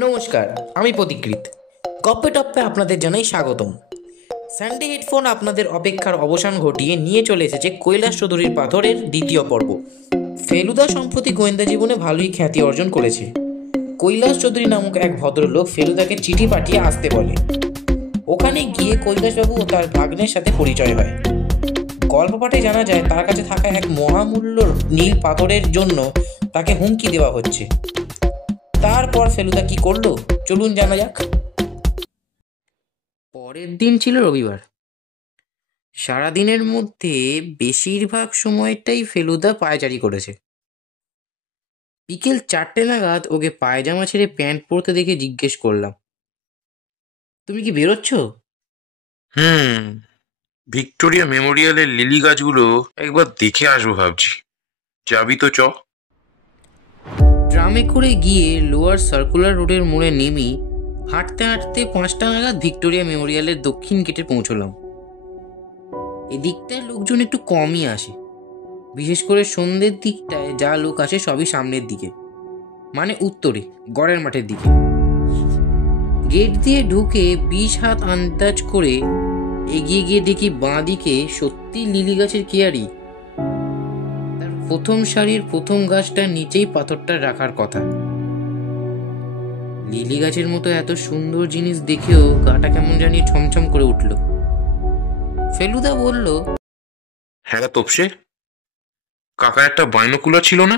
নমস্কার, আমি প্রতিকৃত। গপ্পে টপ্পে আপনাদের জানাই স্বাগতম। স্যান্ডে হেডফোন আপনাদের অপেক্ষার অবসান ঘটিয়ে নিয়ে চলে এসেছে কৈলাস চৌধুরীর পাথরের দ্বিতীয় পর্ব। ফেলুদা সম্প্রতি গোয়েন্দা জীবনে ভালোই খ্যাতি অর্জন করেছে। কৈলাস চৌধুরী নামক এক ভদ্রলোক ফেলুদাকে চিঠি পাঠিয়ে আসতে বলে। ওখানে গিয়ে কৈলাসবাবু ও তার ভাগ্নের সাথে পরিচয় হয়। গল্প পাঠে জানা যায় তার কাছে থাকা এক মহামূল্য নীল পাথরের জন্য তাকে হুমকি দেওয়া হচ্ছে। তারপর ফেলুদা কি করলো চলুন জানা যাক। পরের দিন ছিল রবিবার। সারাদিনের মধ্যে বেশিরভাগ সময়টাই ফেলুদা পায়চারি করেছে। বিকেল 4টে নাগাদ ওকে পায়জামা ছেড়ে প্যান্ট পরতে দেখে জিজ্ঞেস করলাম, তুমি কি বেরোচ্ছ? হুম। ভিক্টোরিয়া মেমোরিয়ালের লিলি গাছগুলো একবার দেখে আসবো ভাবছি। যাবি তো চ। ট্রামে করে গিয়ে লোয়ার সার্কুলার রোডের মোড়ে নেমে হাঁটতে হাঁটতে 5টা নাগাদ ভিক্টোরিয়া মেমোরিয়ালের দক্ষিণ গেটে পৌঁছলাম। এদিকটায় লোকজন একটু কমই আসে, বিশেষ করে সন্ধ্যের দিকটায় যা লোক আসে সবই সামনের দিকে, মানে উত্তরে গড়ের মাঠের দিকে। গেট দিয়ে ঢুকে 20 হাত আন্দাজ করে এগিয়ে গিয়ে দেখি বাঁ দিকে সত্যি লিলি গাছের কেয়ারি। তার প্রথম সারির প্রথম গাছটার নিচেই পাথরটা রাখার কথা। লিলি গাছের মতো এত সুন্দর জিনিস দেখেও গাটা কেমন জানি ছমছম করে উঠল। ফেলুদা বলল, হ্যাঁ তোপসে, কাকার একটা বাইনোকুলার ছিল না,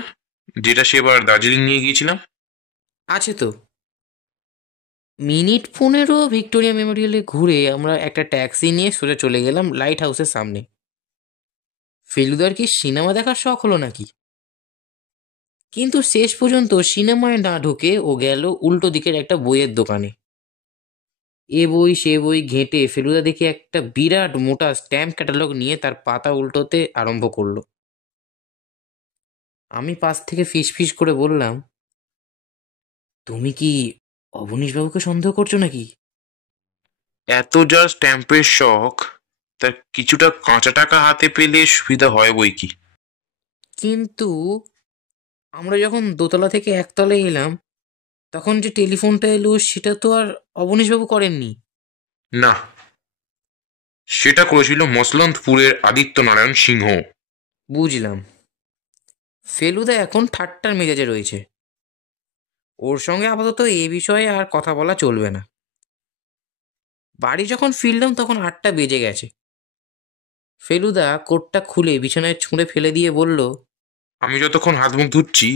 যেটা সেবার দার্জিলিং নিয়ে গিয়েছিলাম? আছে তো। মিনিট 15 ভিক্টোরিয়া মেমোরিয়ালে ঘুরে আমরা একটা ট্যাক্সি নিয়ে সোজা চলে গেলাম লাইট হাউসের সামনে। ফেলুদার কি সিনেমা দেখার শখ হলো নাকি? কিন্তু শেষ পর্যন্ত সিনেমায় না ঢুকে ও গেল উল্টো দিকের একটা বইয়ের দোকানে। এ বই সে বই ঘেঁটে ফেলুদা দেখে একটা বিরাট মোটা স্ট্যাম্প ক্যাটালগ নিয়ে তার পাতা উল্টোতে আরম্ভ করলো। আমি পাশ থেকে ফিস ফিস করে বললাম, তুমি কি অবনীশবাবুকে সন্দেহ করছো নাকি? এত যা স্ট্যাম্পের শখ, তার কিছুটা কাঁচা টাকা হাতে পেলে সুবিধা হয় বই কি। কিন্তু আমরা যখন দোতলা থেকে একতলায় এলাম তখন যে টেলিফোনটা এলো সেটা তো আর অবনীশবাবু করেননি। না, সেটা করেছিল মসলন্দপুরের আদিত্যনারায়ণ সিংহ। বুঝলাম। ফেলুদা এখন ঠাট্টার মেজাজে রয়েছে। ওর সঙ্গে আপাতত এ বিষয়ে আর কথা বলা চলবে না। বাড়ি যখন ফিরলাম তখন 8টা বেজে গেছে। ফেলুদা কোটটা খুলে বিছানায় ছুঁড়ে ফেলে দিয়ে বলল, আমি যতক্ষণ হাত মুখ ধুচ্ছি,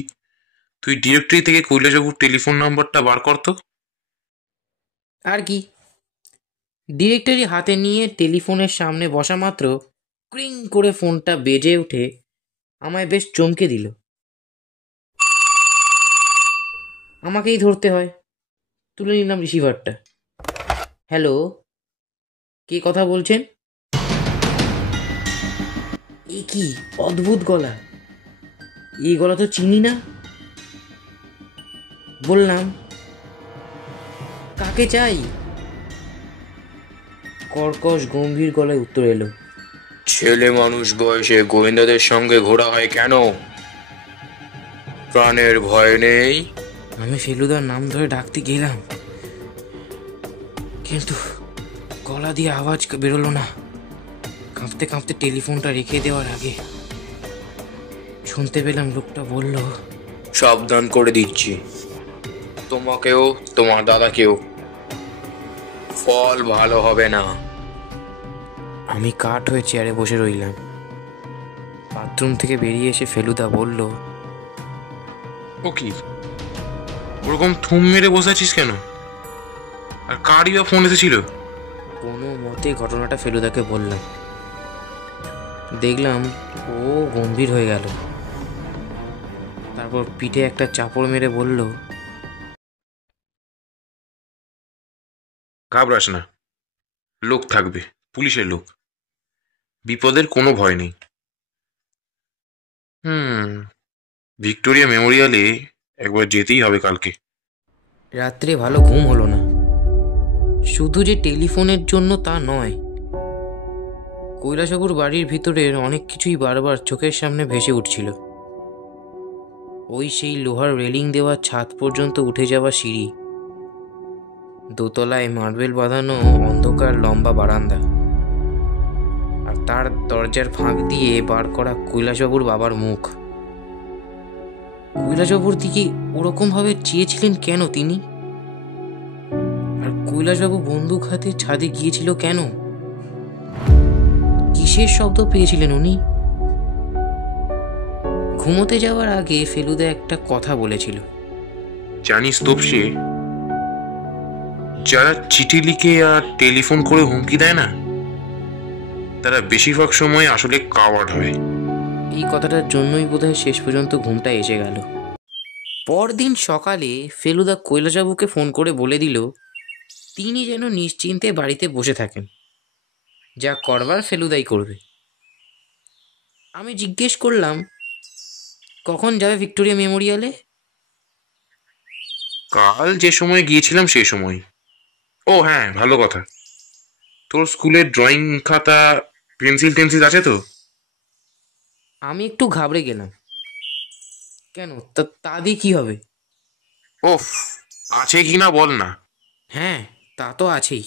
তুই ডিরেক্টরি থেকে কৈলাসবাবুর টেলিফোন নাম্বারটা বার কর তো। আর কি। ডিরেক্টরি হাতে নিয়ে টেলিফোনের সামনে বসা মাত্র ক্রিং করে ফোনটা বেজে উঠে আমায় বেশ চমকে দিল। আমাকেই ধরতে হয়। তুলে নিলাম রিসিভারটা। হ্যালো, কে কথা বলছেন? এ কি অদ্ভুত গলা! এই গলা তো চিনি না। বললাম, কাকে চাই? কর্কশ গম্ভীর গলায় উত্তর এলো, ছেলে মানুষ বয়সে গোয়েন্দাদের সঙ্গে ঘোরা হয় কেন? প্রাণের ভয় নেই? আমি ফেলুদার নাম ধরে ডাকতে গেলাম, কিন্তু গলা দিয়ে আওয়াজ বেরোলো না। কাঁপতে কাঁপতে টেলিফোনটা রেখে দেওয়ার আগে শুনতে পেলাম লোকটা বলল, সাবধান করে দিচ্ছি, তোমাকেও তোমার দাদাকেও। ফল ভালো হবে না। আমি কাঠ হয়ে চেয়ারে বসে রইলাম। বাথরুম থেকে বেরিয়ে এসে ফেলুদা বলল, ও কি, ওরকম থুম মেরে বসে আছিস কেন? আর কারই বা ফোন এসেছিল? কোনো মতে ঘটনাটা ফেলুদাকে বললাম। দেখলাম ও গম্ভীর হয়ে গেল। তারপর পিঠে একটা চাপড় মেরে বলল, ঘাবড়াস না, লোক থাকবে, পুলিশের লোক, বিপদের কোনো ভয় নেই। হুম, ভিক্টোরিয়া মেমোরিয়ালে একবার যেতেই হবে কালকে। রাত্রে ভালো ঘুম হলো না। শুধু যে টেলিফোনের জন্য তা নয়, কৈলাসবাবুর বাড়ির ভিতরের অনেক কিছুই বারবার চোখের সামনে ভেসে উঠছিল। ওই সেই লোহার রেলিং দেওয়া ছাদ পর্যন্ত উঠে যাওয়া সিঁড়ি, দোতলায় মার্বেল বাঁধানো অন্ধকার লম্বা বারান্দা, আর তার দরজার ফাঁক দিয়ে বার করা কৈলাসবাবুর বাবার মুখ। কৈলাসবাবুর দিকে ওরকম ভাবে চেয়েছিলেন কেন তিনি? আর কৈলাসবাবু বন্দুক হাতে ছাদে গিয়েছিল কেন? কিসের শব্দ পেয়েছিলেন উনি? ঘুমোতে যাওয়ার আগে ফেলুদা একটা কথা বলেছিল। জানিস তোপসে, যারা চিঠি লিখে আর টেলিফোন করে হুমকি দেয় না, তারা বেশিরভাগ সময় আসলে কাওয়ার্ড হয়। এই কথাটার জন্যই বোধহয় শেষ পর্যন্ত ঘুমটা এসে গেল। পরদিন সকালে ফেলুদা কৈলাসবাবুকে ফোন করে বলে দিল তিনি যেন নিশ্চিন্তে বাড়িতে বসে থাকেন, যা করবার ফেলুদাই করবে। আমি জিজ্ঞেস করলাম, কখন যাবে ভিক্টোরিয়া মেমোরিয়ালে? কাল যে সময় গিয়েছিলাম সেই সময়। ও হ্যাঁ, ভালো কথা, তোর স্কুলের ড্রয়িং খাতা, পেন্সিল টেন্সিল আছে তো? আমি একটু ঘাবড়ে গেলাম। কেন, তা দিয়ে কী হবে? ওফ, আছে কি না বল না। হ্যাঁ, তা তো আছেই।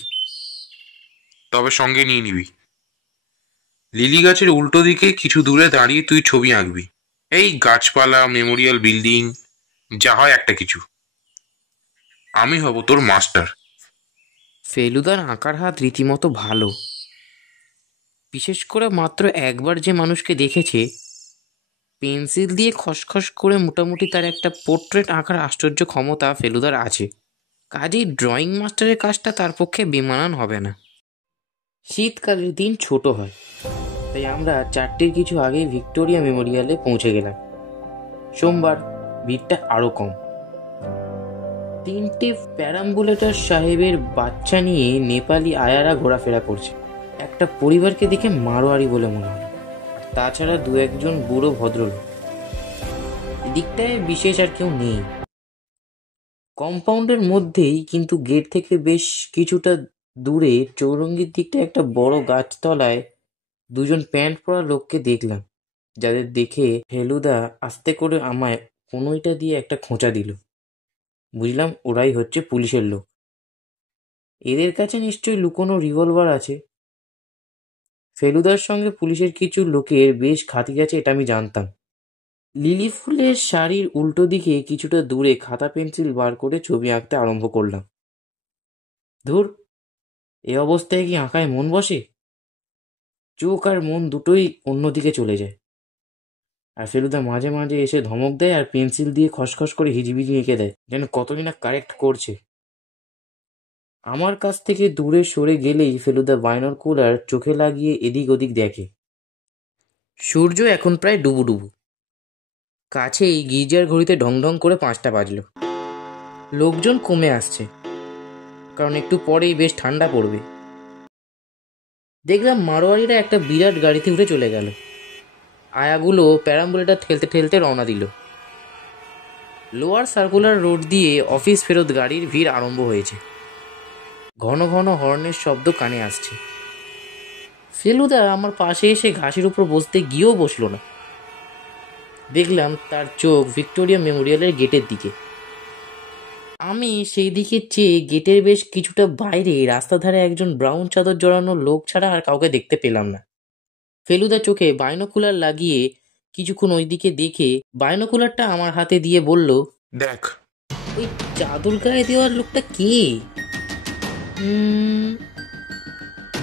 তবে সঙ্গে নিয়ে নিবি। লিলি গাছের উল্টো দিকে কিছু দূরে দাঁড়িয়ে তুই ছবি আঁকবি। এই গাছপালা, মেমোরিয়াল বিল্ডিং, যা হয় একটা কিছু। আমি হব তোর মাস্টার। ফেলুদার আঁকার হাত রীতিমতো ভালো। বিশেষ করে মাত্র একবার যে মানুষকে দেখেছে, পেন্সিল দিয়ে খসখস করে মোটামুটি তার একটা পোর্ট্রেট আঁকার আশ্চর্য ক্ষমতা ফেলুদার আছে। কাজেই ড্রয়িং মাস্টারের কাজটা তার পক্ষে বেমানান হবে না। শীতকালের দিন ছোট হয়, তাই আমরা 4টের কিছু আগেই ভিক্টোরিয়া মেমোরিয়ালে পৌঁছে গেলাম। সোমবার, ভিড়টা আরও কম। 3টে প্যারাম্বুলেটর সাহেবের বাচ্চা নিয়ে নেপালি আয়ারা ঘোরাফেরা করছে। একটা পরিবারকে দেখে মারোয়ারি বলে মনে হয়, আর তাছাড়া 2-1জন বুড়ো ভদ্রলোক। এদিকটায় বিশেষ আর কেউ নেই। কম্পাউন্ডের মধ্যেই, কিন্তু গেট থেকে বেশ কিছুটা দূরে চৌরঙ্গির দিকটা একটা বড় গাছতলায় 2জন প্যান্ট পরা লোককে দেখলাম, যাদের দেখে ফেলুদা আস্তে করে আমায় কনুইটা দিয়ে একটা খোঁচা দিল। বুঝলাম ওরাই হচ্ছে পুলিশের লোক। এদের কাছে নিশ্চয়ই লুকোনো রিভলভার আছে। ফেলুদার সঙ্গে পুলিশের কিছু লোকের বেশ খাতির আছে, এটা আমি জানতাম। লিলি ফুলের শাড়ির উল্টো দিকে কিছুটা দূরে খাতা পেন্সিল বার করে ছবি আঁকতে আরম্ভ করলাম। ধুর, এ অবস্থায় কি আঁকায় মন বসে? চোখ আর মন দুটোই অন্যদিকে চলে যায়। আর ফেলুদা মাঝে মাঝে এসে ধমক দেয় আর পেন্সিল দিয়ে খসখস করে হিজিবিজি এঁকে দেয়, যেন কতই না কারেক্ট করছে। আমার কাছ থেকে দূরে সরে গেলেই ফেলুদা বাইনোকুলার চোখে লাগিয়ে এদিক ওদিক দেখে। সূর্য এখন প্রায় ডুবু ডুবু। কাছেই গির্জার ঘড়িতে ঢং ঢং করে 5টা বাজলো। লোকজন কমে আসছে, কারণ একটু পরেই বেশ ঠান্ডা পড়বে। দেখলাম মারোয়ারিরা একটা বিরাট গাড়িতে উঠে চলে গেল। আয়াগুলো প্যারাম্বুলেটর ঠেলতে ঠেলতে রওনা দিল। লোয়ার সার্কুলার রোড দিয়ে অফিস ফেরত গাড়ির ভিড় আরম্ভ হয়েছে। ঘন ঘন হর্নের শব্দ কানে আসছে। ফেলুদা আমার পাশে এসে ঘাসের উপর বসতে গিয়েও বসলো না। দেখলাম তার চোখ ভিক্টোরিয়া মেমোরিয়ালের গেটের দিকে। আমি সেই দিকে চেয়ে গেটের বেশ কিছুটা বাইরে রাস্তার ধারে একজন ব্রাউন চাদর জড়ানো লোক ছাড়া আর কাউকে দেখতে পেলাম না। ফেলুদা চোখে বাইনোকুলার লাগিয়ে কিছুক্ষণ ওই দিকে দেখে বাইনোকুলারটা আমার হাতে দিয়ে বলল, দেখ, ওই চাদর গায়ে দেওয়ার লোকটা কে?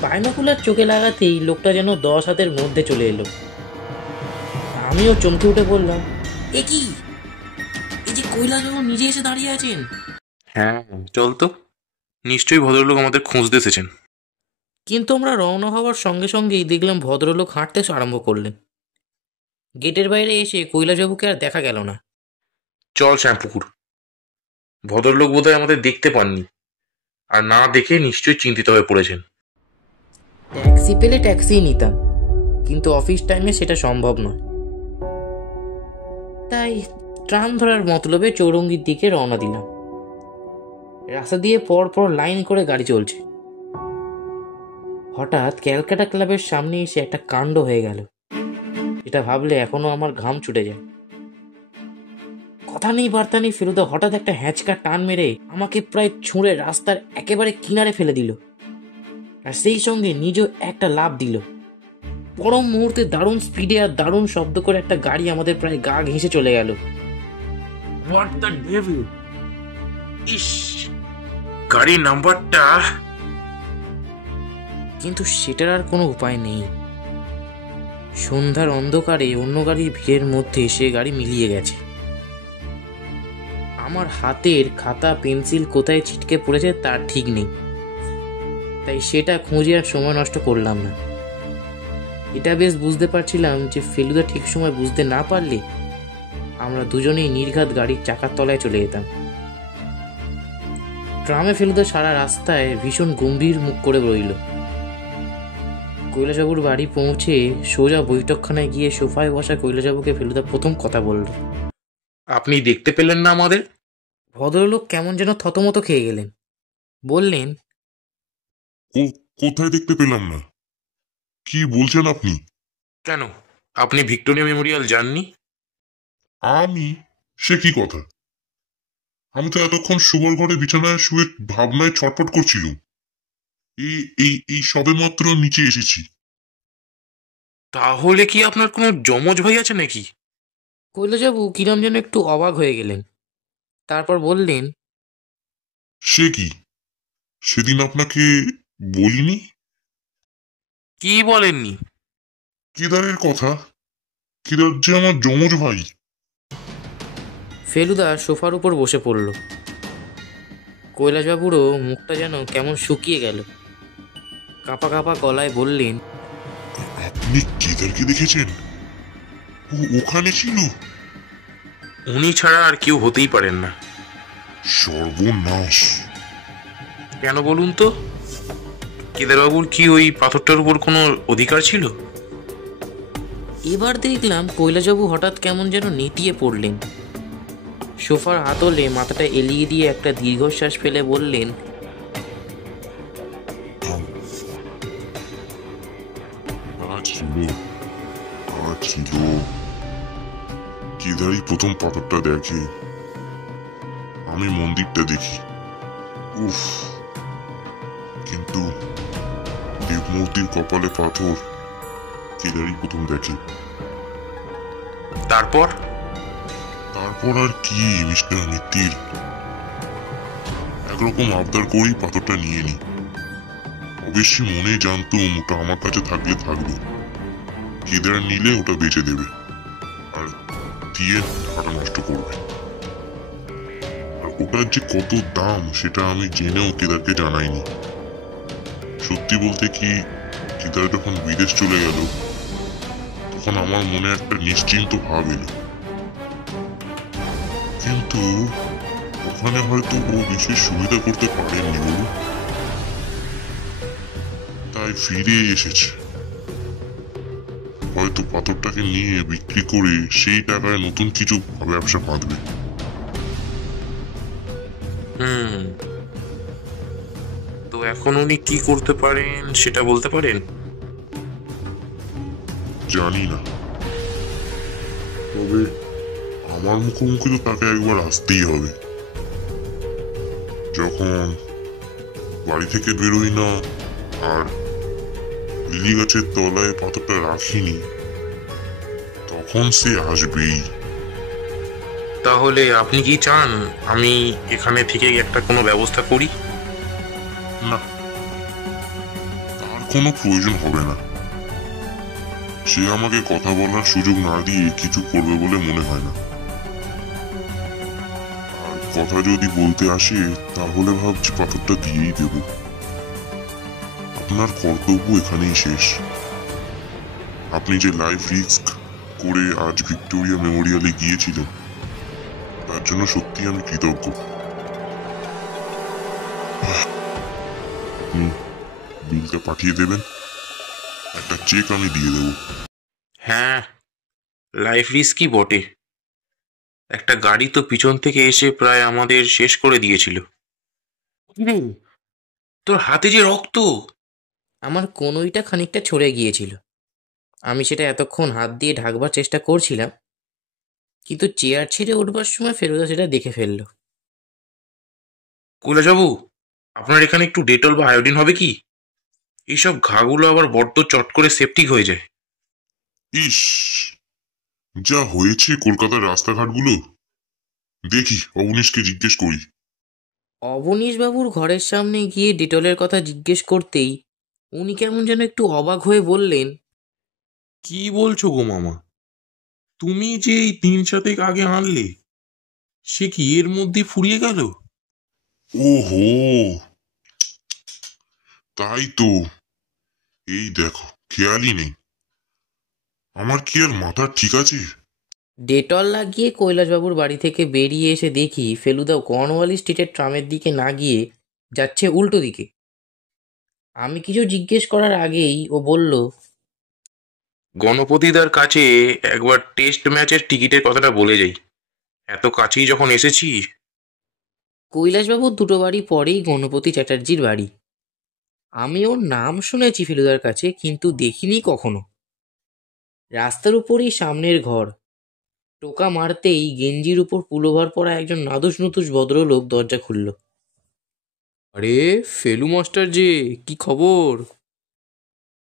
বাইনোকুলার চোখে লাগাতেই লোকটা যেন 10 হাতের মধ্যে চলে এলো। আমিও চমকে উঠে বললাম, এ কি? এই যে কৈলাসবাবু নিজে এসে দাঁড়িয়ে আছেন। হ্যাঁ চল তো, নিশ্চয়ই ভদ্রলোক আমাদের খুঁজতে এসেছেন। কিন্তু আমরা রওনা হওয়ার সঙ্গে সঙ্গেই দেখলাম ভদ্রলোক হাঁটতে আরম্ভ করলেন। গেটের বাইরে এসে কৈলাসবাবুকে আর দেখা গেল না। চল শ্যামপুকুর। ভদ্রলোক বোধহয় আমাদের দেখতে পাননি, আর না দেখে নিশ্চয়ই চিন্তিত হয়ে পড়েছেন। ট্যাক্সি পেলে ট্যাক্সিই নিতাম, কিন্তু অফিস টাইমে সেটা সম্ভব নয়। তাই ট্রাম ধরার মতলবে চৌরঙ্গির দিকে রওনা দিলাম। রাস্তা দিয়ে পর পর লাইন করে গাড়ি চলছে। হঠাৎ ক্যালকাটা ক্লাবের সামনে এসে একটা কাণ্ড হয়ে গেল, এটা ভাবলে এখনো আমার ঘাম ছুটে যায়। কথা নেই বার্তা নেই ফেলুদা হঠাৎ একটা হ্যাঁচকা টান মেরে আমাকে প্রায় ছুঁড়ে রাস্তার একেবারে কিনারে ফেলে দিল, আর সেই সঙ্গে নিজেও একটা লাফ দিল। পরম মুহূর্তে দারুণ স্পিডে আর দারুণ শব্দ করে একটা গাড়ি আমাদের প্রায় গা ঘেঁষে চলে গেল। What the devil! ইস, গাড়ির নাম্বারটা! কিন্তু সেটার আর কোনো উপায় নেই। সন্ধ্যার অন্ধকারে অন্য গাড়ির ভিড়ের মধ্যে সে গাড়ি মিলিয়ে গেছে। আমার হাতের খাতা পেন্সিল কোথায় ছিটকে পড়েছে তার ঠিক নেই, তাই সেটা খুঁজে আর সময় নষ্ট করলাম না। এটা বেশ বুঝতে পারছিলাম যে ফেলুদা ঠিক সময় বুঝতে না পারলে আমরা দুজনেই নির্ঘাত গাড়ির চাকার তলায় চলে যেতাম। ট্রামে ফেলুদা সারা রাস্তায় ভীষণ গম্ভীর মুখ করে রইল। কৈলাসবাবুর বাড়ি পৌঁছে সোজা বৈঠকখানায় গিয়ে সোফায় বসা কৈলাসবাবুকে ফেলুদা প্রথম কথা বলল। আপনি দেখতে পেলেন না আমাদের? ভদ্রলোক কেমন যেন থতমত খেয়ে গেলেন। বললেন, কোথায় দেখতে পেলাম না? কি বলছেন আপনি? কেন, আপনি ভিক্টোরিয়া মেমোরিয়াল যাননি? আমি? সে কি কথা? আমি তো এতক্ষণ শোবার ঘরে বিছানায় শুয়ে ভাবনায় ছটফট করছিলাম। এই এই এই সবেমাত্র নিচে এসেছি। তাহলে কি আপনার কোনো যমজ ভাই আছে নাকি? কৈলাসবাবু কিরম যেন একটু অবাক হয়ে গেলেন। তারপর বললেন, সে কি, সেদিন আপনাকে বলিনি? কি বলেননি? কেদারের কথা। কেদার যে আমার যমজ ভাই। ফেলুদা সোফার উপর বসে পড়ল। কৈলাসবাবুরও মুখটা যেন কেমন শুকিয়ে গেল। কাঁপা কাঁপা গলায় বললেন, আপনি কেদারকে দেখেছেন? ও ওখানে ছিল? উনি ছাড়া আর কেউ হতেই পারেন না। সর্বনাশ! কেন বলুন তো? কেদারবাবুর কি ওই পাথরটার উপর কোনো অধিকার ছিল? এবার দেখলাম কৈলাসবাবু হঠাৎ কেমন যেন নেতিয়ে পড়লেন। সোফার হাতলে মাথাটা এলিয়ে দিয়ে একটা দীর্ঘশ্বাস ফেলে বললেন, ছিল। কেদারই প্রথম পাথরটা দেখে, আমি মন্দিরটা দেখি। উফ! কিন্তু দেবমূর্তির কপালে পাথর কেদারই প্রথম দেখে। তারপর আর কি মিস্টার মিত্তির, একরকম আবদার করেই পাথরটা নিয়ে নি। অবশ্যই মনে জানতুম ওটা আমার কাছে থাকলে থাকবে, কেদার নিলে ওটা বেচে দেবে আর দিয়ে টাকাটা নষ্ট করবে। আর ওটার যে কত দাম সেটা আমি জেনেও কেদারকে জানাইনি। সত্যি বলতে কি, কেদার যখন বিদেশ চলে গেল তখন আমার মনে একটা নিশ্চিন্ত ভাব এলো। কিন্তু ওখানে হয়তো ও বিশেষ সুবিধা করতে পারেননি, বলুন, তাই ফিরে এসেছে। হয়তো পাথরটাকে নিয়ে বিক্রি করে সেই টাকায় নতুন কিছু ব্যবসা বাঁধবে। তো এখন উনি কি করতে পারেন সেটা বলতে পারেন? জানি না, তবে আমার মুখোমুখি তো তাকে একবার আসতেই হবে। যখন বাড়ি থেকে বেরোই না আর লিলি গাছের তলায় পাথরটা রাখিনি, তখন সে আসবেই। তাহলে আপনি কি চান আমি এখানে থেকে একটা কোনো ব্যবস্থা করি? না, তার কোনো প্রয়োজন হবে না। সে আমাকে কথা বলার সুযোগ না দিয়ে কিছু করবে বলে মনে হয় না। আর কথা যদি বলতে আসে তাহলে ভাবছি পাথরটা দিয়েই দেব। আপনার কর্তব্য এখানেই শেষ। আপনি যে লাইফ রিস্ক করে আজ ভিক্টোরিয়া মেমোরিয়ালে গিয়েছিলেন তার জন্য সত্যি আমি কৃতজ্ঞ। আপনি বিলটা পাঠিয়ে দেবেন, একটা চেক আমি দিয়ে দেব। হ্যাঁ, লাইফ রিস্কই বটে। একটা গাড়ি তো পিছন থেকে এসে প্রায় আমাদের শেষ করে দিয়েছিল। কিরে, তোর হাতে যে রক্ত! আমার কনুইটা খানিকটা ছড়ে গিয়েছিল। আমি সেটা এতক্ষণ হাত দিয়ে ঢাকবার চেষ্টা করছিলাম, কিন্তু চেয়ার ছেড়ে উঠবার সময় ফেলুদা সেটা দেখে ফেললো। কৈলাসবাবু, আপনার এখানে একটু ডেটল বা আয়োডিন হবে কি? এইসব ঘাগুলো আবার বড্ড চট করে সেপটিক হয়ে যায়। ইস, যা হয়েছে কলকাতার রাস্তাঘাটগুলো। দেখি অবনীশকে জিজ্ঞেস করি। অবনীশবাবুর ঘরের সামনে গিয়ে ডেটলের কথা জিজ্ঞেস করতেই উনি কেমন যেন একটু অবাক হয়ে বললেন, কি বলছো গো মামা? তুমি যে এই 3 সাতেক আগে আনলে, সে কি এর মধ্যে ফুরিয়ে গেল? ওহো, তাই তো। এই দেখো, খেয়ালই নেই। আমার কি আর মাথা ঠিক আছে? ডেটল লাগিয়ে কৈলাসবাবুর বাড়ি থেকে বেরিয়ে এসে দেখি ফেলুদা কর্নওয়ালি স্ট্রিটের ট্রামের দিকে না গিয়ে যাচ্ছে উল্টো দিকে। আমি কিছু জিজ্ঞেস করার আগেই ও বলল, গণপতিদার কাছে একবার টেস্ট ম্যাচের টিকিটের কথাটা বলে যাই, এত কাছেই যখন এসেছি। কৈলাসবাবুর দুটো বাড়ি পরেই গণপতি চ্যাটার্জির বাড়ি। আমি ওর নাম শুনেছি ফেলুদার কাছে, কিন্তু দেখিনি কখনো। রাস্তার উপরেই সামনের ঘর। টোকা মারতেই গেঞ্জির উপর পুলোভার পরা একজন নাদুস নুতুস ভদ্রলোক দরজা খুলল। আরে ফেলু মাস্টার যে, কি খবর?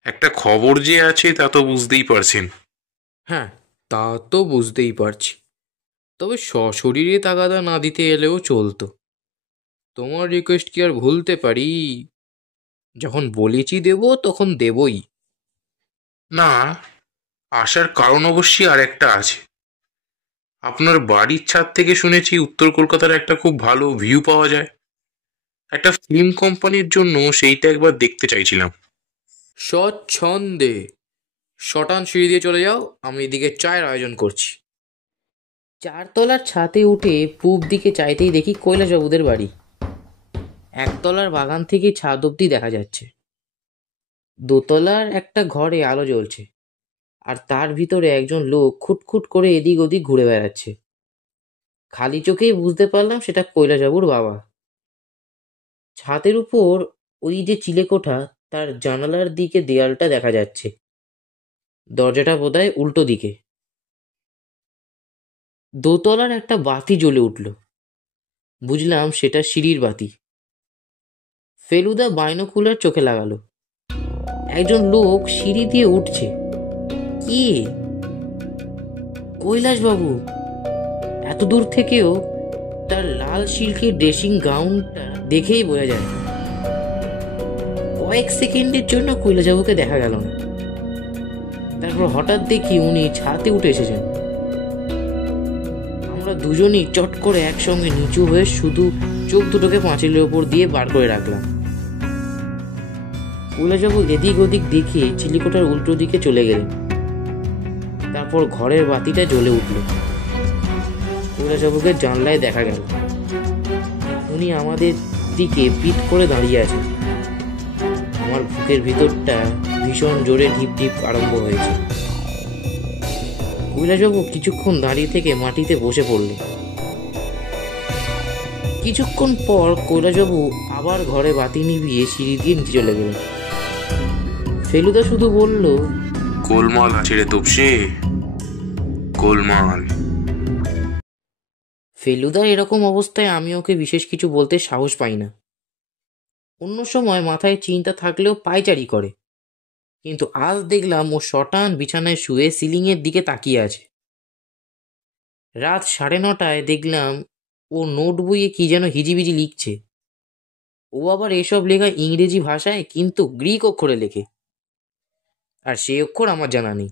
একটা খবর যে আছে তা তো বুঝতেই পারছেন। হ্যাঁ, তা তো বুঝতেই পারছি, তবে সশরীরে তাগাদা না দিতে এলেও চলতো। তোমার রিকোয়েস্ট কি আর ভুলতে পারি? যখন বলেছি দেব তখন দেবই। না, আসার কারণ অবশ্যই আর একটা আছে। আপনার বাড়ির ছাদ থেকে শুনেছি উত্তর কলকাতার একটা খুব ভালো ভিউ পাওয়া যায়। একটা ফিল্ম কোম্পানির জন্য সেইটা একবার দেখতে চাইছিলাম। স্বচ্ছন্দে শটান সিঁড়ি দিয়ে চলে যাও, আমি এদিকে চায়ের আয়োজন করছি। 4 তলার ছাদে উঠে পূব দিকে চাইতেই দেখি কৈলাসবাবুদের বাড়ি। 1 তলার বাগান থেকে ছাদ অব্দি দেখা যাচ্ছে। 2 তলার একটা ঘরে আলো জ্বলছে, আর তার ভিতরে একজন লোক খুটখুট করে এদিক ওদিক ঘুরে বেড়াচ্ছে। খালি চোখেই বুঝতে পারলাম সেটা কৈলাসবাবুর বাবা। ছাদের উপর ওই যে চিলেকোঠা, তার জানালার দিকে দেয়ালটা দেখা যাচ্ছে। দরজাটা বোধহয় উল্টো দিকে। 2 তলার একটা বাতি জ্বলে উঠল, বুঝলাম সেটা সিঁড়ির বাতি। ফেলুদা বাইনোকুলার চোখে লাগালো। একজন লোক সিঁড়ি দিয়ে উঠছে। কি? কৈলাসবাবু। এত দূর থেকেও তার লাল সিল্কের ড্রেসিং গাউনটা দেখেই বোঝা যায়। কয়েক সেকেন্ডের জন্য কৈলাসবাবুকে দেখা গেল না। তারপর হঠাৎ দেখি উনি ছাদে উঠে এসেছেন। আমরা দুজনই চট করে একসঙ্গে নিচু হয়ে শুধু চোখ দুটোকে পাঁচিলের ওপর দিয়ে বার করে রাখলাম। কৈলাসবাবু এদিক ওদিক দেখে চিলিকোঠার উল্টো দিকে চলে গেলেন। তারপর ঘরের বাতিটা জ্বলে উঠল। কৈলাসবাবুকে জানলায় দেখা গেল। উনি আমাদের দিকে পিঠ করে দাঁড়িয়ে আছেন। আমার বুকের ভিতরটা ভীষণ জোরে ঢিপ ঢিপ আরম্ভ হয়েছে। কৈলাসবাবু কিছুক্ষণ দাঁড়িয়ে থেকে মাটিতে বসে পড়লেন। কিছুক্ষণ পর কৈলাসবাবু আবার ঘরে বাতি নিভিয়ে সিঁড়ি দিয়ে নিচে চলে গেলেন। ফেলুদা শুধু বলল, গোলমাল আছে রে তোপসে, গোলমাল। ফেলুদা এরকম অবস্থায় আমি ওকে বিশেষ কিছু বলতে সাহস পাই না। অন্য সময় মাথায় চিন্তা থাকলেও পায়চারি করে, কিন্তু আজ দেখলাম ও শটান বিছানায় শুয়ে সিলিংয়ের দিকে তাকিয়ে আছে। রাত 9:30টায় দেখলাম ও নোট বইয়ে কি যেন হিজিবিজি লিখছে। ও আবার এসব লেখা ইংরেজি ভাষায়, কিন্তু গ্রিক অক্ষরে লেখে, আর সেই অক্ষর আমার জানা নেই।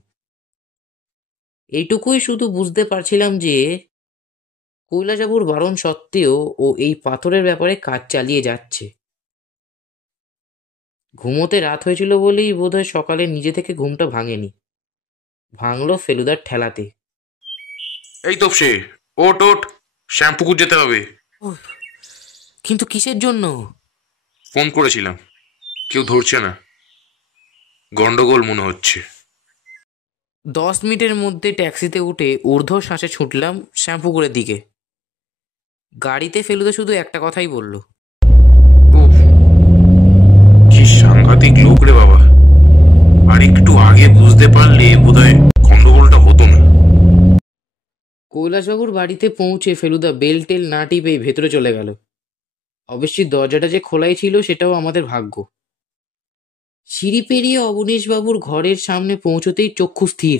এইটুকুই শুধু বুঝতে পারছিলাম যে কৈলাসবাবুর বারণ সত্ত্বেও ও এই পাথরের ব্যাপারে কাজ চালিয়ে যাচ্ছে। ঘুমোতে রাত হয়েছিল বলেই বোধহয় সকালে নিজে থেকে ঘুমটা ভাঙেনি। ভাঙলো ফেলুদার ঠেলাতে। এই তোপসে, ওট ওট, শ্যাম্পুকুর যেতে হবে। কিন্তু কিসের জন্য? ফোন করেছিলাম, কেউ ধরছে না, গন্ডগোল মনে হচ্ছে। 10 মিনিটের মধ্যে ট্যাক্সিতে উঠে ঊর্ধ্ব শ্বাসে ছুটলাম শ্যাম্পুকুরের দিকে। গাড়িতে ফেলুদা শুধু একটা কথাই বলল, উফ, কি সাংঘাতিক লোক রে বাবা। আর একটু আগে বুঝতে পারলে বোধহয় গন্ডগোলটা হতো না। কৈলাসবাবুর বাড়িতে পৌঁছে ফেলুদা বেল টেল না টিপেই ভেতরে চলে গেল। অবশ্যই দরজাটা যে খোলাই ছিল সেটাও আমাদের ভাগ্য। সিঁড়ি পেরিয়ে অবনীশবাবুর ঘরের সামনে পৌঁছতেই চক্ষু স্থির।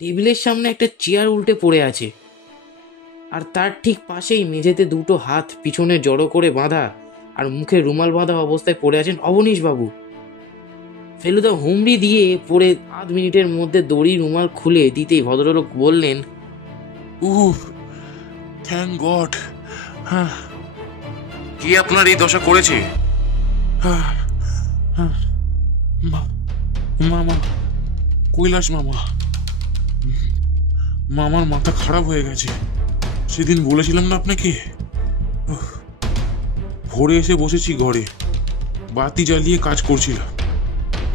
টেবিলের সামনে একটা চেয়ার উল্টে পড়ে আছে, আর তার ঠিক পাশেই মেঝেতে দুটো হাত পিছনে জড়ো করে বাঁধা আর মুখে রুমাল বাঁধা অবস্থায় পড়ে আছেন অবনীশবাবু। ফেলুদা হুমড়ি দিয়ে পড়ে 5 মিনিটের মধ্যে দড়ি রুমাল খুলে দিতেই ভদ্রলোক বললেন, উহ, থ্যাংক গড। হ্যাঁ, কে আপনার এই দশা করেছে? হ্যাঁ, হ্যাঁ, মামা, কৈলাস মামা। মামার মাথা খারাপ হয়ে গেছে। সেদিন বলেছিলাম না আপনাকে। ভোরে এসে বসেছি ঘরে, বাতি জ্বালিয়ে কাজ করছিলাম।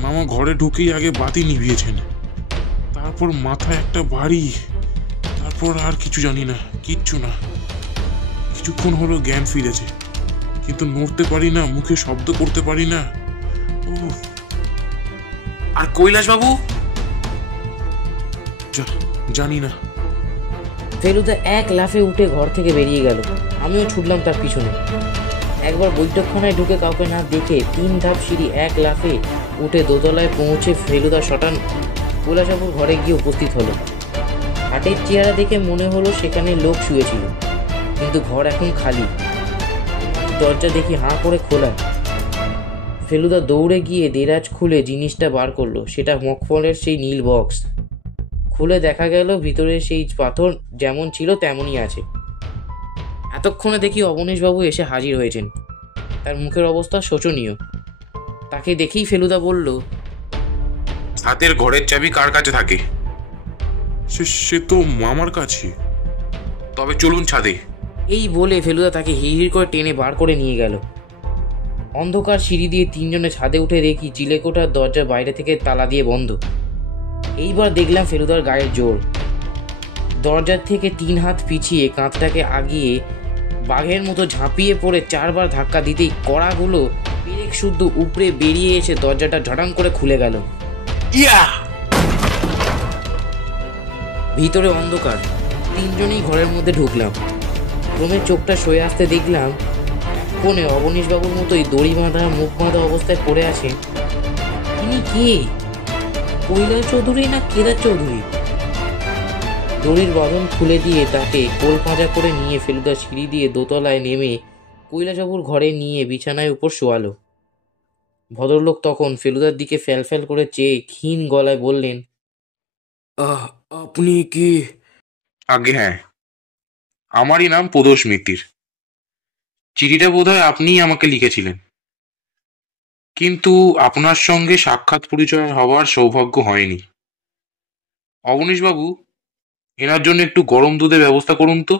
মামা ঘরে ঢুকেই আগে বাতি নিভিয়েছেন, তারপর মাথায় একটা বাড়ি, তারপর আর কিছু জানি না, কিচ্ছু না। কিছুক্ষণ হলো জ্ঞান ফিরেছে, কিন্তু নড়তে পারি না, মুখে শব্দ করতে পারি না। আর কৈলাস বাবু? জানি না। ফেলুদা এক লাফে উঠে ঘর থেকে বেরিয়ে গেল। আমিও ছুটলাম তার পিছনে। একবার বৈঠকখানায় ঢুকে কাউকে না দেখে 3 ধাপ সিঁড়ি এক লাফে উঠে দোতলায় পৌঁছে ফেলুদা শটান কৈলাসবাবুর ঘরে গিয়ে উপস্থিত হলো। হাটের চেহারা দেখে মনে হলো সেখানে লোক শুয়েছিল, কিন্তু ঘর এখন খালি। দরজা দেখি হাঁ করে খোলা। ফেলুদা দৌড়ে গিয়ে দেরাজ খুলে জিনিসটা বার করলো। সেটা মকফলের সেই নীল বক্স। খুলে দেখা গেল ভিতরে সেই পাথর যেমন ছিল তেমনই আছে। এতক্ষণে দেখি অবনীশবাবু এসে হাজির হয়েছেন। তার মুখের অবস্থা শোচনীয়। তাকে দেখেই ফেলুদা বলল, হাতের ঘরের চাবি কার কাছে থাকে? সে তো মামার কাছে। তবে চলুন ছাদে। এই বলে ফেলুদা তাকে হিড়হিড় করে টেনে বার করে নিয়ে গেল। অন্ধকার সিঁড়ি দিয়ে 3 জনে ছাদে উঠে দেখি চিলেকোঠার দরজা বাইরে থেকে তালা দিয়ে বন্ধ। এইবার দেখলাম ফেলুদার গায়ের জোর। দরজার থেকে 3 হাত পিছিয়ে কাঁচটাকে আগিয়ে বাঘের মতো ঝাঁপিয়ে পড়ে 4 বার ধাক্কা দিতেই কড়াগুলো পেরেক শুদ্ধ উপড়ে বেরিয়ে এসে দরজাটা ঝটাং করে খুলে গেল। ইয়া! ভিতরে অন্ধকার। 3 জনেই ঘরের মধ্যে ঢুকলাম। ক্রমে চোখটা সয়ে আসতে দেখলাম কোণে অবনীশবাবুর মতোই দড়ি বাঁধা, মুখ বাঁধা অবস্থায় পড়ে আছেন। তিনি কে? কৈলাস চৌধুরী না কেদার চৌধুরী? দড়ির বাঁধন খুলে দিয়ে তাকে কোল পাঁজা করে নিয়ে ফেলুদা সিঁড়ি দিয়ে দোতলায় নেমে কৈলাসবাবুর ঘরে নিয়ে বিছানায় উপর শোয়ালো। ভদ্রলোক তখন ফেলুদার দিকে ফ্যাল করে চেয়ে ক্ষীণ গলায় বললেন, আপনি কি? আগে হ্যাঁ, আমারই নাম প্রদোষ মিত্তির। চিঠিটা বোধহয় আপনিই আমাকে লিখেছিলেন, কিন্তু আপনার সঙ্গে সাক্ষাৎ পরিচয় হওয়ার সৌভাগ্য হয়নি। অবনীশবাবু, এনার জন্য একটু গরম দুধের ব্যবস্থা করুন তো।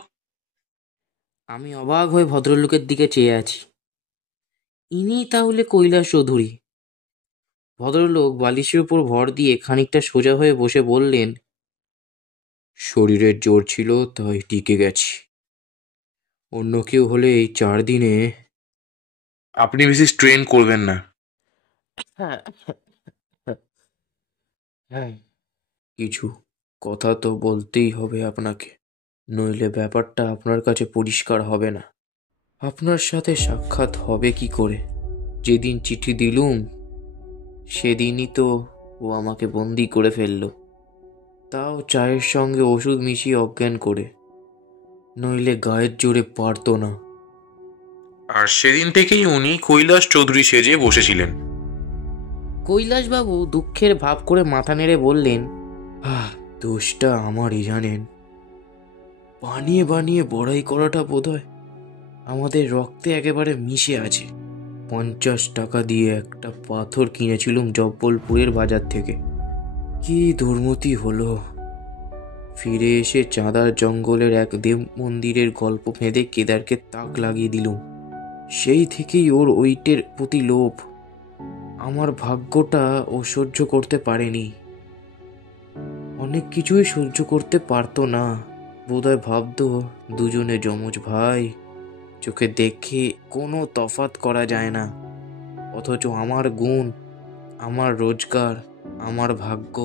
আমি অবাক হয়ে ভদ্রলোকের দিকে চেয়ে আছি। ইনি তাহলে কৈলাস চৌধুরী? ভদ্রলোক বালিশের উপর ভর দিয়ে খানিকটা সোজা হয়ে বসে বললেন, শরীরের জোর ছিল তাই টিকে গেছি। অন্য কেউ হলে এই 4 দিনে। আপনি বেশি স্ট্রেন করবেন না। কিছু কথা তো বলতেই হবে আপনাকে, নইলে ব্যাপারটা আপনার কাছে পরিষ্কার হবে না। আপনার সাথে সাক্ষাৎ হবে কি করে? যেদিন চিঠি দিলুম সেদিনই তো ও আমাকে বন্দি করে ফেললো, তাও চায়ের সঙ্গে ওষুধ মিশিয়ে অজ্ঞান করে, নইলে গায়ের জোরে পারতো না। আর সেদিন থেকেই উনি কৈলাস চৌধুরী সেজে বসেছিলেন। কৈলাসবাবু দুঃখের ভাব করে মাথা নেড়ে বললেন, দোষটা আমারই জানেন। বানিয়ে বানিয়ে বড়াই করাটা বোধহয় আমাদের রক্তে একেবারে মিশে আছে। 50 টাকা দিয়ে একটা পাথর কিনেছিলুম জব্বলপুরের বাজার থেকে। কি দুর্মতি হলো! ফিরে এসে চাঁদার জঙ্গলের এক দেব মন্দিরের গল্প ফেঁদে কেদারকে তাক লাগিয়ে দিলুম। সেই থেকেই ওর ওইটের প্রতি লোভ। আমার ভাগ্যটা ও সহ্য করতে পারেনি। অনেক কিছুই সহ্য করতে পারতো না। বোধহয় ভাবতো দুজনে যমজ ভাই, চোখে দেখে কোনো তফাৎ করা যায় না। অথচ আমার গুণ, আমার রোজগার, আমার ভাগ্য,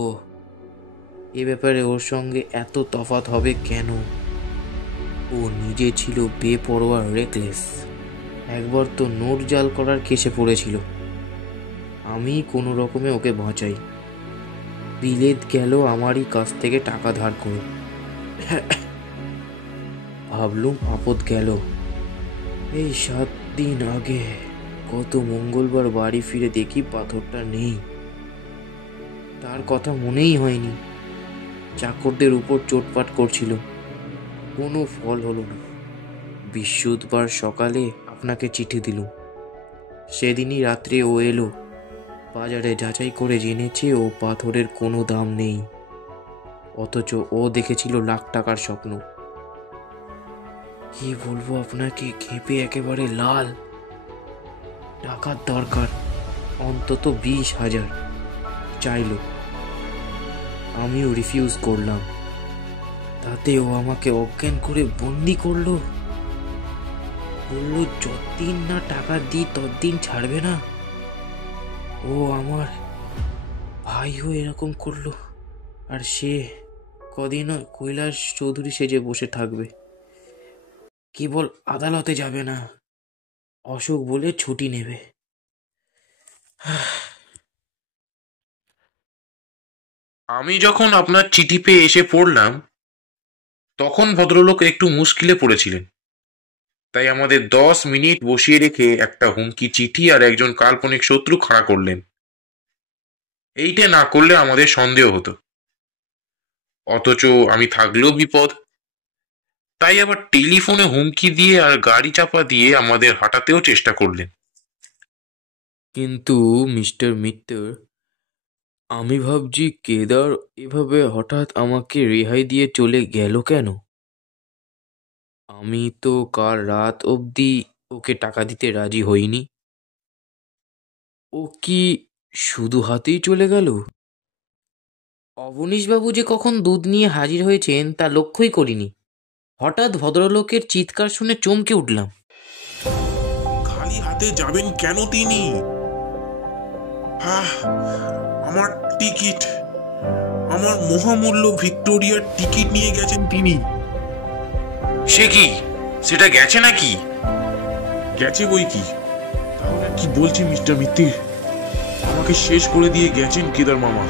এ ব্যাপারে ওর সঙ্গে এত তফাৎ হবে কেন? ও নিজে ছিল বেপরোয়া রেকলেস। একবার তো নোট জাল করার কেসে পড়েছিল। আমি কোনো রকমে ওকে বাঁচাই। বিলেত গেল আমারই কাছ থেকে টাকা ধার করে। ভাবলুম আপদ গেল। এই 7 দিন আগে গত মঙ্গলবার বাড়ি ফিরে দেখি পাথরটা নেই। তার কথা মনেই হয়নি। চাকরদের উপর চোটপাট করছিল, কোনো ফল হলো না। বৃহস্পতিবার সকালে আপনাকে চিঠি দিলুম। সেদিনই রাত্রে ও এলো। বাজারে যাচাই করে জেনেছে ও পাথরের কোনো দাম নেই, অথচ ও দেখেছিল লাখ টাকার স্বপ্ন। কি বলবো আপনাকে, ক্ষেপে একেবারে লাল। টাকার দরকার, অন্তত 20,000 চাইল। আমিও রিফিউজ করলাম। তাতে ও আমাকে অজ্ঞান করে বন্দি করলো। বললো যতদিন না টাকা দিই ততদিন ছাড়বে না। ও আমার ভাইও এরকম করলো। আর সে কদিন কৈলাস চৌধুরী সেজে বসে থাকবে, কেবল আদালতে যাবে না, অসুখ বলে ছুটি নেবে। আমি যখন আপনার চিঠি পেয়ে এসে পড়লাম, তখন ভদ্রলোক একটু মুশকিলে পড়েছিলেন। তাই আমাদের 10 মিনিট বসিয়ে রেখে একটা হুমকি চিঠি আর একজন কাল্পনিক শত্রু খাড়া করলেন। এইটা না করলে আমাদের সন্দেহ হতো, অথচ আমি থাকলেও বিপদ। তাই আবার টেলিফোনে হুমকি দিয়ে আর গাড়ি চাপা দিয়ে আমাদের হাঁটাতেও চেষ্টা করলেন। কিন্তু মিস্টার মিত্তর, আমি ভাবছি কেদার এভাবে হঠাৎ আমাকে রেহাই দিয়ে চলে গেল কেন? আমি তো কাল রাত অবধি ওকে টাকা দিতে রাজি হইনি। ও কি শুধু হাতেই চলে গেল? অবনীশবাবু যে কখন দুধ নিয়ে হাজির হয়েছেন তা লক্ষ্যই করিনি। হঠাৎ ভদ্রলোকের চিৎকার শুনে চমকে উঠলাম। খালি হাতে যাবেন কেন তিনি? আমার টিকিট, আমার মহামূল্য ভিক্টোরিয়ার টিকিট নিয়ে গেছেন তিনি। সে কি, সেটা গেছে নাকি? গেছে বই কি। তাহলে কি বলছি মিস্টার মিত্তির, আমাকে শেষ করে দিয়ে গেছেন কেদার মামা।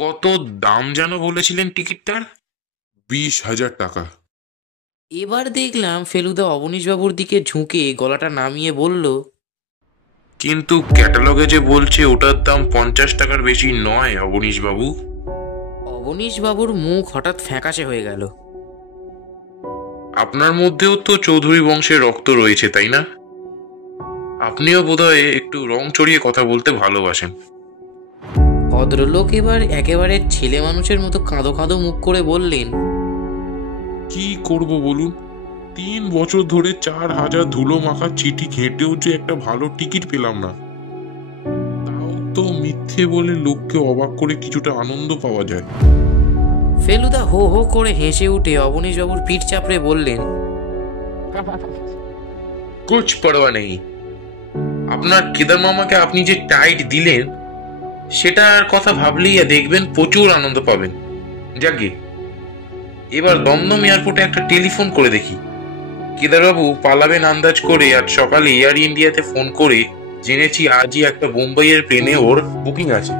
কত দাম যেন বলেছিলেন টিকিটটার? 20,000 টাকা। এবার দেখলাম ফেলুদা অবনীশবাবুর দিকে ঝুঁকে গলাটা নামিয়ে বলল, কিন্তু ক্যাটালগে যে বলছে ওটার দাম 50 টাকার বেশি নয় অবনীশবাবু। অবনীশবাবুর মুখ হঠাৎ ফ্যাকাশে হয়ে গেল। আপনার মধ্যেও তো চৌধুরী বংশের রক্ত রয়েছে, তাই না? আপনিও বোধহয় একটু রং চড়িয়ে কথা বলতে ভালোবাসেন। ভদ্রলোক এবার একেবারে ছেলে মানুষের মতো কাঁদো কাঁদো মুখ করে বললেন, কি করব বলুন, 3 বছর ধরে 4,000 ধুলো মাখা চিঠি ঘেঁটেও যে একটা ভালো টিকিট পেলাম না। তাও তো মিথ্যে বলে লোককে অবাক করে কিছুটা আনন্দ পাওয়া যায়। ফেলুদা হো হো করে হেসে উঠে অবনীশবাবুর পিঠ চাপড়ে বললেন, কুছ পরোয়া নেই। আপনার কেদার মামাকে আপনি যে টাইট দিলেন, সেটার কথা ভাবলেই দেখবেন প্রচুর আনন্দ পাবেন। যাকে এবার দমদম এয়ারপোর্টে একটা টেলিফোন করে দেখি। কেদারবাবু পালাবেন আন্দাজ করে আজ সকালে এয়ার ইন্ডিয়াতে ফোন করে জেনেছি আজই একটা বোম্বাইয়ের প্লেনে ওর বুকিং আছে।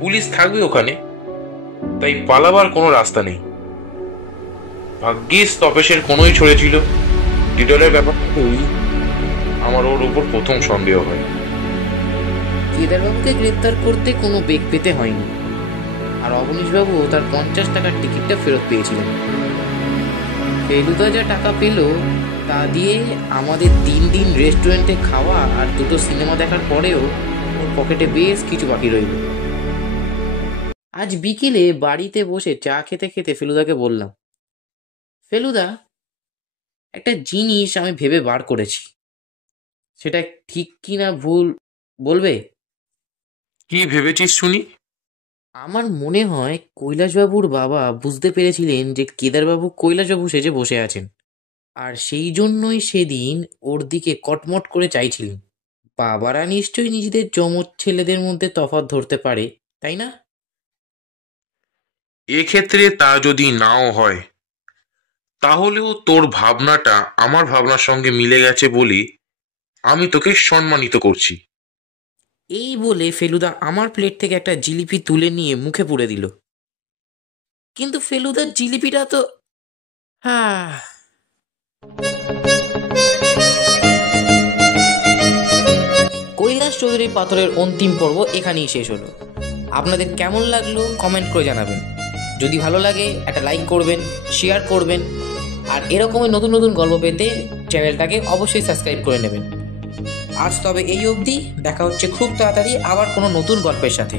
পুলিশ থাকবে ওখানে, তাই পালাবার কোনো রাস্তা নেই। ভাগ্যিস তপেশের কোনোই ছড়েছিল। ডিডলের ব্যাপারটাই আমার ওর উপর প্রথম সন্দেহ হয়। কেদারবাবুকে গ্রেপ্তার করতে কোনো বেগ পেতে হয়নি, আর অবনীশবাবু তার 50 টাকার টিকিটটা ফেরত পেয়েছিলেন। ফেলুদা যা টাকা পেল তা দিয়ে আমাদের 3 দিন রেস্টুরেন্টে খাওয়া আর 2টো সিনেমা দেখার পরেও ওর পকেটে বেশ কিছু বাকি রইল। আজ বিকেলে বাড়িতে বসে চা খেতে খেতে ফেলুদাকে বললাম, ফেলুদা, একটা জিনিস আমি ভেবে বার করেছি, সেটা ঠিক কি না ভুল বলবে? কি ভেবেছিস শুনি? আমার মনে হয় কৈলাসবাবুর বাবা বুঝতে পেরেছিলেন যে কেদারবাবু কৈলাসবাবু সেজে বসে আছেন, আর সেই জন্যই সেদিন ওর দিকে কটমট করে চাইছিলেন। বাবারা নিশ্চয়ই নিজেদের যমজ ছেলেদের মধ্যে তফাৎ ধরতে পারে, তাই না? এক্ষেত্রে তা যদি নাও হয়, তাহলেও তোর ভাবনাটা আমার ভাবনার সঙ্গে মিলে গেছে বলে আমি তোকে সম্মানিত করছি। এই বলে ফেলুদা আমার প্লেট থেকে একটা জিলিপি তুলে নিয়ে মুখে পুরে দিল। কিন্তু ফেলুদার জিলিপিটা তো কৈলাস চৌধুরী পাথরের অন্তিম পর্ব এখানেই শেষ হলো। আপনাদের কেমন লাগলো কমেন্ট করে জানাবেন। যদি ভালো লাগে একটা লাইক করবেন, শেয়ার করবেন, আর এরকমই নতুন নতুন গল্প পেতে চ্যানেলটাকে অবশ্যই সাবস্ক্রাইব করে নেবেন। আজ তবে এই অবধি, দেখা হচ্ছে খুব তাড়াতাড়ি আবার কোনো নতুন গল্পের সাথে।